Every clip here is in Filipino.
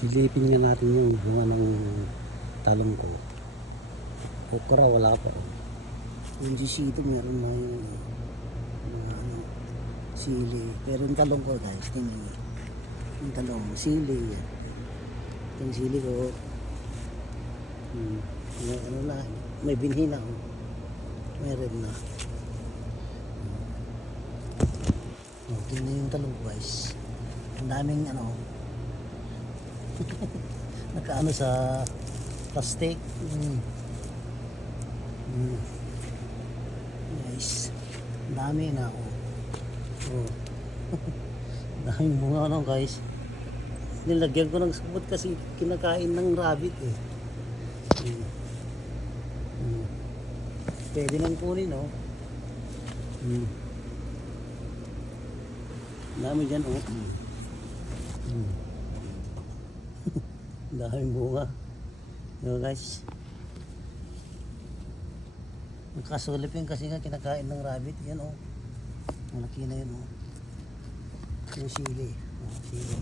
Silipin nga natin yung bunga ng talong ko. Okra wala pa. Yung sisito meron na yung mga sili. Pero yung talong ko guys, tingnan. Yung talong, sili yan. Yung sili ko, ano na, may binhi na ako. Meron na. Tingnan yung talong guys. Ang daming ano, nakaano sa plastic. Guys, ang dami na ako. Daming bunga ano guys. Nilagyan ko ng sabot kasi kinakain ng rabbit eh. Pwede nang kunin oh. Dami dyan oh. Daming bunga. Diba guys? Nakasulip yun kasi nga kinakain ng rabbit. Yan oh. Malaki na yun oh. Yung sili. Sili.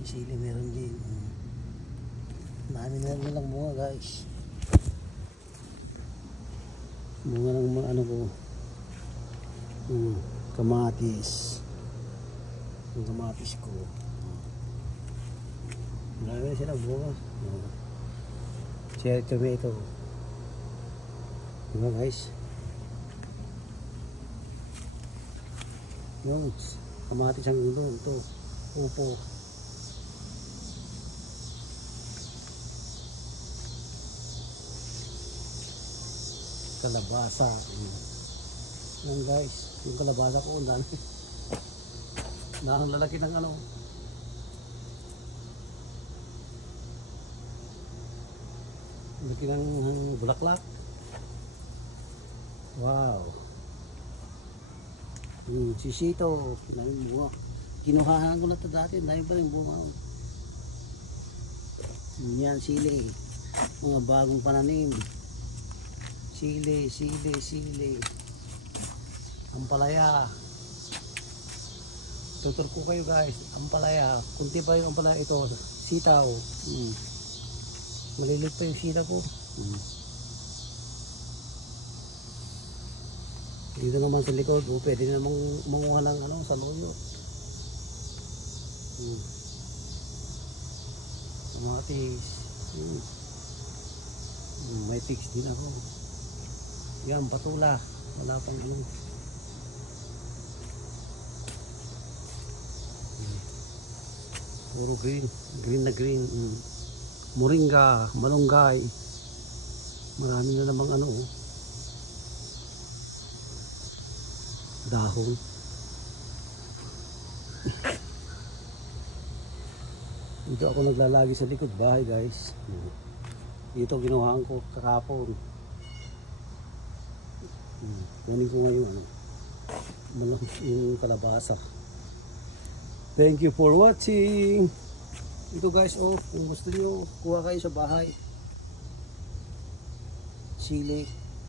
Yung sili meron din. Dami na nilang bunga guys. Bunga ng mga ano ko. Kamatis. Yung kamatis ko. Marami na silang bunga. Cherry tomato. Diba guys? Yung kamatis ang ulo. Ito. Upo. Kalabasa. Yan guys. Yung kalabasa ko. Ang dami. Ang lalaki ng ano. Laki ng bulaklak. Wow. Sisito. Daming bunga. Kinuhahan ko na ito dati. Dahil pa rin bunga. Yan, sili. Mga bagong pananim. Sili. Ampalaya. Tutur ko kayo guys. Ampalaya. Kunti pa yung ampalaya ito. Sitaw. Malilit pa yung sila ko. Dito naman sa likod, pwede namang manguha ng ano, saluyo. Kamatis. May tics din ako. Yan, patula. Wala pang ano. Puro green. Green na green. Moringa, malunggay. Marami na namang ano. Dahon. Dito ako naglalagi sa likod bahay guys. Dito ginawahan ko kakapon. Kunin ko ngayon ano. Yung kalabasa. Thank you for watching. Ito guys, kung gusto niyo kuha kayo sa bahay. Sili.